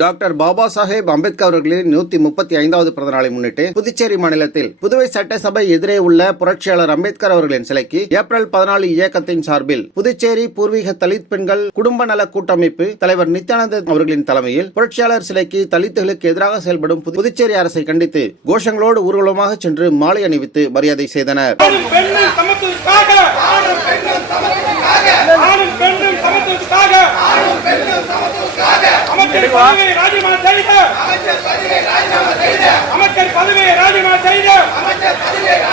Doctor Baba Saheb Ambedkar அவர்களின் நூத்தி முப்பத்தி ஐந்தாவது பிறந்த நாளை முன்னிட்டு புதுச்சேரி மாநிலத்தில் புதுவை சட்டசபை எதிரே உள்ள புரட்சியாளர் அம்பேத்கர் அவர்களின் சிலைக்கு ஏப்ரல் பதினாலு இயக்கத்தின் சார்பில் புதுச்சேரி பூர்வீக தலித் பெண்கள் குடும்ப நல கூட்டமைப்பு தலைவர் நித்யானந்தன் அவர்களின் தலைமையில் புரட்சியாளர் சிலைக்கு தலித்துகளுக்கு எதிராக செயல்படும் புதுச்சேரி அரசை கண்டித்து கோஷங்களோடு ஊர்வலமாக சென்று மாலை அணிவித்து மரியாதை செய்தனர். ஆணும் பெண்ணும் சமத்துவத்துக்காக! பெண்ணும் சமத்துவத்துக்காக அமைச்சர் பதவியை ராஜினாமா செய்த. அமைச்சர் பதவியை ராஜினாமா செய்த. அம்பேத்கருக்கு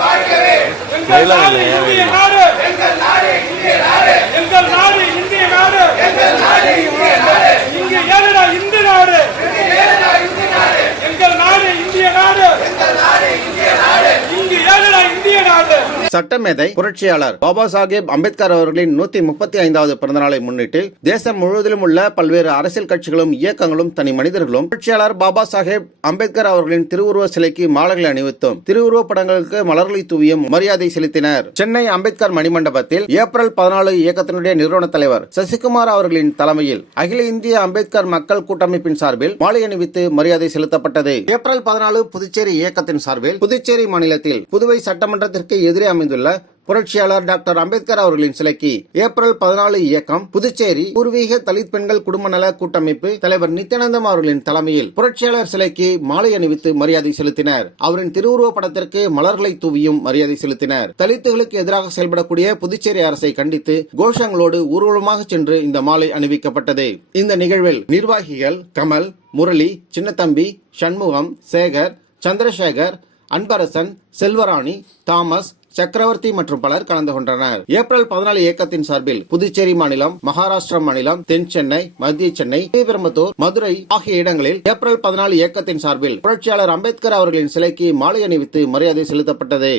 வாழ்கவே எங்கள் நாடு இந்திய நாடு. எங்கள் நாடு இந்திய நாடு. இங்கு ஏழடா இந்து நாடு எங்கள் நாடு இந்திய நாடு இங்கு ஏழடா இந்திய நாடு சட்டமேதை புரட்சியாளர் பாபா சாஹேப் அம்பேத்கர் அவர்களின் நூத்தி முப்பத்தி ஐந்தாவது பிறந்த நாளை முன்னிட்டு தேசம் முழுவதிலும் உள்ள பல்வேறு அரசியல் கட்சிகளும் இயக்கங்களும் தனி மனிதர்களும் புரட்சியாளர் பாபா சாஹேப் அம்பேத்கர் அவர்களின் திருவுருவ சிலைக்கு மாலைகளை அணிவித்தும். திருவுருவ படங்களுக்கு மலர்களை தூவியும் மரியாதை செலுத்தினர். சென்னை அம்பேத்கர் மணிமண்டபத்தில் ஏப்ரல் பதினாலு இயக்கத்தினுடைய நிறுவன தலைவர் சசிகுமார் அவர்களின் தலைமையில் அகில இந்திய அம்பேத்கர் மக்கள் கூட்டமைப்பின் சார்பில் மாலை அணிவித்து மரியாதை செலுத்தப்பட்டது. ஏப்ரல் பதினாலு புதுச்சேரி இயக்கத்தின் சார்பில் புதுச்சேரி மாநிலத்தில் புதுவை சட்டமன்றத்திற்கு எதிரே அமைந்துள்ள புரட்சியாளர் டாக்டர் அம்பேத்கர் அவர்களின் சிலைக்கு ஏப்ரல் பதினாலு இயக்கம் புதுச்சேரி பூர்வீக தலித் பெண்கள் குடும்ப நல கூட்டமைப்பு தலைவர் நித்யானந்தம் அவர்களின் தலைமையில் புரட்சியாளர் சிலைக்கு மாலை அணிவித்து மரியாதை செலுத்தினர். அவரின் திருவுருவ படத்திற்கு மலர்களை தூவியும் மரியாதை செலுத்தினர். தலித்துகளுக்கு எதிராக செயல்படக்கூடிய புதுச்சேரி அரசை கண்டித்து கோஷங்களோடு ஊர்வலமாக சென்று இந்த மாலை அணிவிக்கப்பட்டது. இந்த நிகழ்வில் நிர்வாகிகள் கமல் முரளி சின்னத்தம்பி சண்முகம் சேகர் சந்திரசேகர் அன்பரசன் செல்வராணி தாமஸ் சக்கரவர்த்தி மற்றும் பலர் கலந்து கொண்டனர். ஏப்ரல் பதினாலு இயக்கத்தின் சார்பில் புதுச்சேரி மாநிலம் மகாராஷ்டிரா மாநிலம் தென் சென்னை மத்திய சென்னை ஸ்ரீபெரும்புத்தூர் மதுரை ஆகிய இடங்களில் ஏப்ரல் பதினாலு இயக்கத்தின் சார்பில் புரட்சியாளர் அம்பேத்கர் அவர்களின் சிலைக்கு மாலை அணிவித்து மரியாதை செலுத்தப்பட்டது.